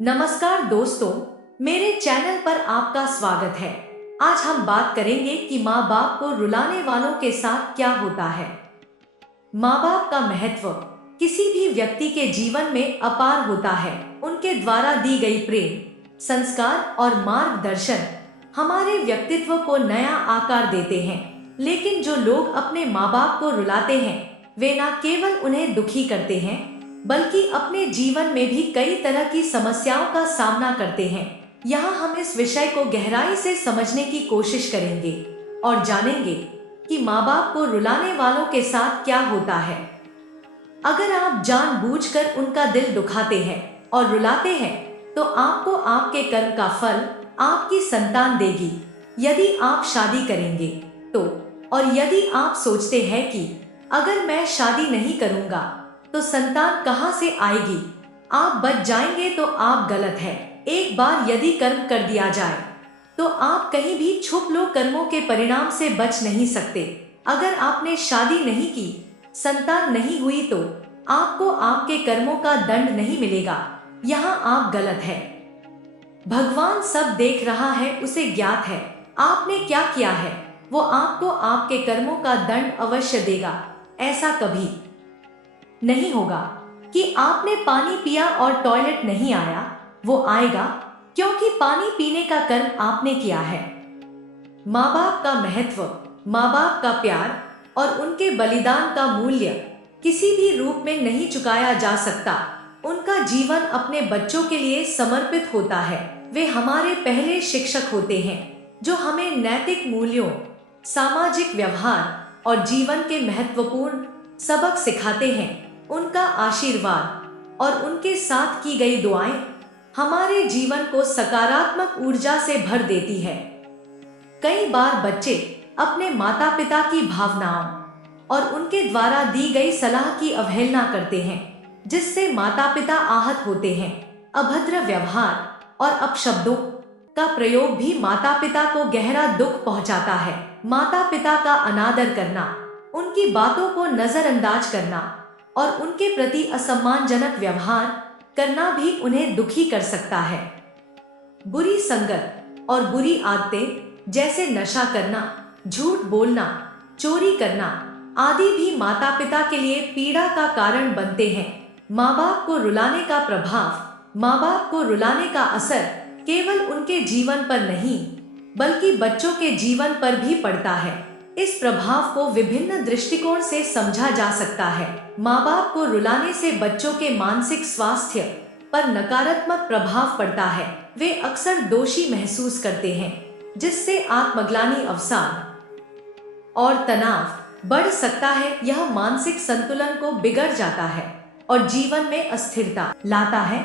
नमस्कार दोस्तों, मेरे चैनल पर आपका स्वागत है। आज हम बात करेंगे कि माँ बाप को रुलाने वालों के साथ क्या होता है। माँ बाप का महत्व किसी भी व्यक्ति के जीवन में अपार होता है। उनके द्वारा दी गई प्रेम, संस्कार और मार्गदर्शन हमारे व्यक्तित्व को नया आकार देते हैं। लेकिन जो लोग अपने माँ बाप को रुलाते हैं, वे न केवल उन्हें दुखी करते हैं, बल्कि अपने जीवन में भी कई तरह की समस्याओं का सामना करते हैं। यहाँ हम इस विषय को गहराई से समझने की कोशिश करेंगे और जानेंगे कि माँ बाप को रुलाने वालों के साथ क्या होता है। अगर आप जानबूझकर उनका दिल दुखाते हैं और रुलाते हैं, तो आपको आपके कर्म का फल आपकी संतान देगी। यदि आप शादी करेंगे तो, और यदि आप सोचते हैं कि अगर मैं शादी नहीं करूंगा तो संतान कहां से आएगी, आप बच जाएंगे, तो आप गलत है। एक बार यदि कर्म कर दिया जाए तो आप कहीं भी छुप लो कर्मों के परिणाम से बच नहीं सकते। अगर आपने शादी नहीं की, संतान नहीं हुई, तो आपको आपके कर्मों का दंड नहीं मिलेगा। यहाँ आप गलत है। भगवान सब देख रहा है, उसे ज्ञात है आपने क्या किया है। वो आपको आपके कर्मों का दंड अवश्य देगा। ऐसा कभी नहीं होगा कि आपने पानी पिया और टॉयलेट नहीं आया। वो आएगा, क्योंकि पानी पीने का कर्म आपने किया है। माँ बाप का महत्व, माँ बाप का प्यार और उनके बलिदान का मूल्य किसी भी रूप में नहीं चुकाया जा सकता। उनका जीवन अपने बच्चों के लिए समर्पित होता है। वे हमारे पहले शिक्षक होते हैं, जो हमें नैतिक मूल्यों, सामाजिक व्यवहार और जीवन के महत्वपूर्ण सबक सिखाते हैं। उनका आशीर्वाद और उनके साथ की गई दुआएं हमारे जीवन को सकारात्मक ऊर्जा से भर देती है। कई बार बच्चे अपने माता पिता की भावनाओं और उनके द्वारा दी गई सलाह की अवहेलना करते हैं, जिससे माता पिता आहत होते हैं। अभद्र व्यवहार और अपशब्दों का प्रयोग भी माता पिता को गहरा दुख पहुंचाता है। माता पिता का अनादर करना, उनकी बातों को नजरअंदाज करना और उनके प्रति असम्मानजनक व्यवहार करना भी उन्हें दुखी कर सकता है। बुरी संगत और बुरी आदतें जैसे नशा करना, झूठ बोलना, चोरी करना आदि भी माता पिता के लिए पीड़ा का कारण बनते हैं। माँ बाप को रुलाने का प्रभाव, माँ बाप को रुलाने का असर केवल उनके जीवन पर नहीं, बल्कि बच्चों के जीवन पर भी पड़ता है। इस प्रभाव को विभिन्न दृष्टिकोण से समझा जा सकता है। माँ बाप को रुलाने से बच्चों के मानसिक स्वास्थ्य पर नकारात्मक प्रभाव पड़ता है। वे अक्सर दोषी महसूस करते हैं, जिससे आत्मग्लानि, अवसाद और तनाव बढ़ सकता है। यह मानसिक संतुलन को बिगड़ जाता है और जीवन में अस्थिरता लाता है।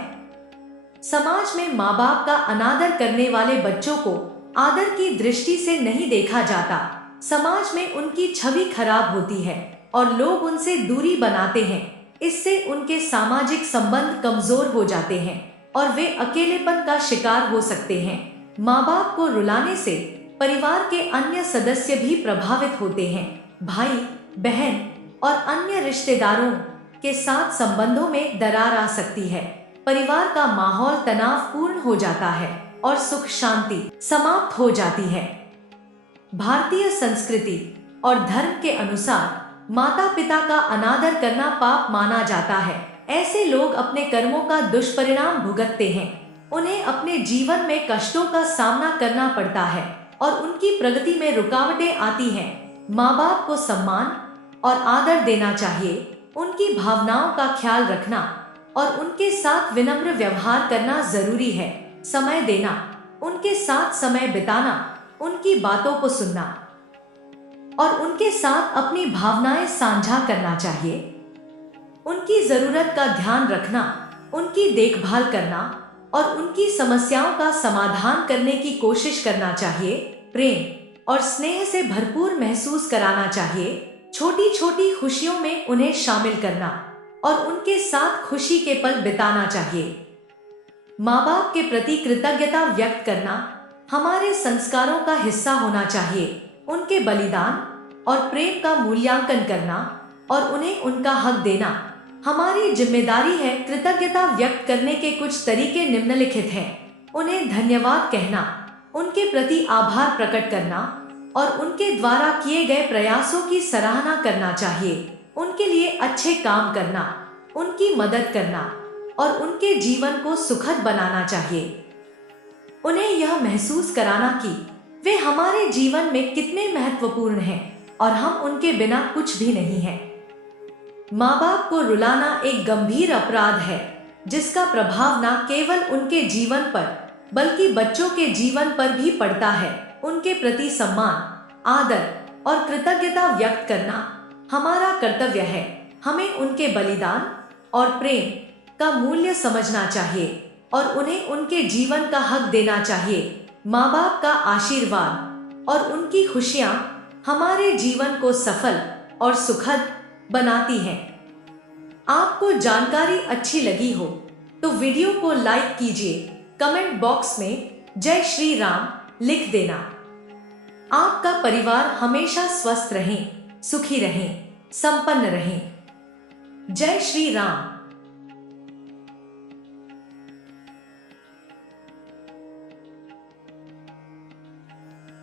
समाज में माँ बाप का अनादर करने वाले बच्चों को आदर की दृष्टि से नहीं देखा जाता। समाज में उनकी छवि खराब होती है और लोग उनसे दूरी बनाते हैं। इससे उनके सामाजिक संबंध कमजोर हो जाते हैं और वे अकेलेपन का शिकार हो सकते हैं। माँ बाप को रुलाने से परिवार के अन्य सदस्य भी प्रभावित होते हैं। भाई बहन और अन्य रिश्तेदारों के साथ संबंधों में दरार आ सकती है। परिवार का माहौल तनावपूर्ण हो जाता है और सुख शांति समाप्त हो जाती है। भारतीय संस्कृति और धर्म के अनुसार माता पिता का अनादर करना पाप माना जाता है। ऐसे लोग अपने कर्मों का दुष्परिणाम भुगतते हैं। उन्हें अपने जीवन में कष्टों का सामना करना पड़ता है और उनकी प्रगति में रुकावटें आती हैं। माँ बाप को सम्मान और आदर देना चाहिए, उनकी भावनाओं का ख्याल रखना और उनके साथ विनम्र व्यवहार करना जरूरी है। समय देना, उनके साथ समय बिताना, उनकी बातों को सुनना और उनके साथ अपनी भावनाएं साझा करना चाहिए। उनकी जरूरत का ध्यान रखना, उनकी देखभाल करना और उनकी समस्याओं का समाधान करने की कोशिश करना चाहिए। प्रेम और स्नेह से भरपूर महसूस कराना चाहिए। छोटी छोटी खुशियों में उन्हें शामिल करना और उनके साथ खुशी के पल बिताना चाहिए। माँ बाप के प्रति कृतज्ञता व्यक्त करना हमारे संस्कारों का हिस्सा होना चाहिए। उनके बलिदान और प्रेम का मूल्यांकन करना और उन्हें उनका हक देना हमारी जिम्मेदारी है कृतज्ञता व्यक्त करने के कुछ तरीके निम्नलिखित हैं। उन्हें धन्यवाद कहना, उनके प्रति आभार प्रकट करना और उनके द्वारा किए गए प्रयासों की सराहना करना चाहिए। उनके लिए अच्छे काम करना, उनकी मदद करना और उनके जीवन को सुखद बनाना चाहिए। उन्हें यह महसूस कराना कि वे हमारे जीवन में कितने महत्वपूर्ण हैं और हम उनके बिना कुछ भी नहीं हैं। माँ बाप को रुलाना एक गंभीर अपराध है जिसका प्रभाव न केवल उनके जीवन पर बल्कि बच्चों के जीवन पर भी पड़ता है। उनके प्रति सम्मान, आदर और कृतज्ञता व्यक्त करना हमारा कर्तव्य है। हमें उनके बलिदान और प्रेम का मूल्य समझना चाहिए और उन्हें उनके जीवन का हक देना चाहिए। माँ बाप का आशीर्वाद और उनकी खुशियाँ हमारे जीवन को सफल और सुखद बनाती हैं। आपको जानकारी अच्छी लगी हो तो वीडियो को लाइक कीजिए, कमेंट बॉक्स में जय श्री राम लिख देना। आपका परिवार हमेशा स्वस्थ रहे, सुखी रहे, संपन्न रहे। जय श्री राम।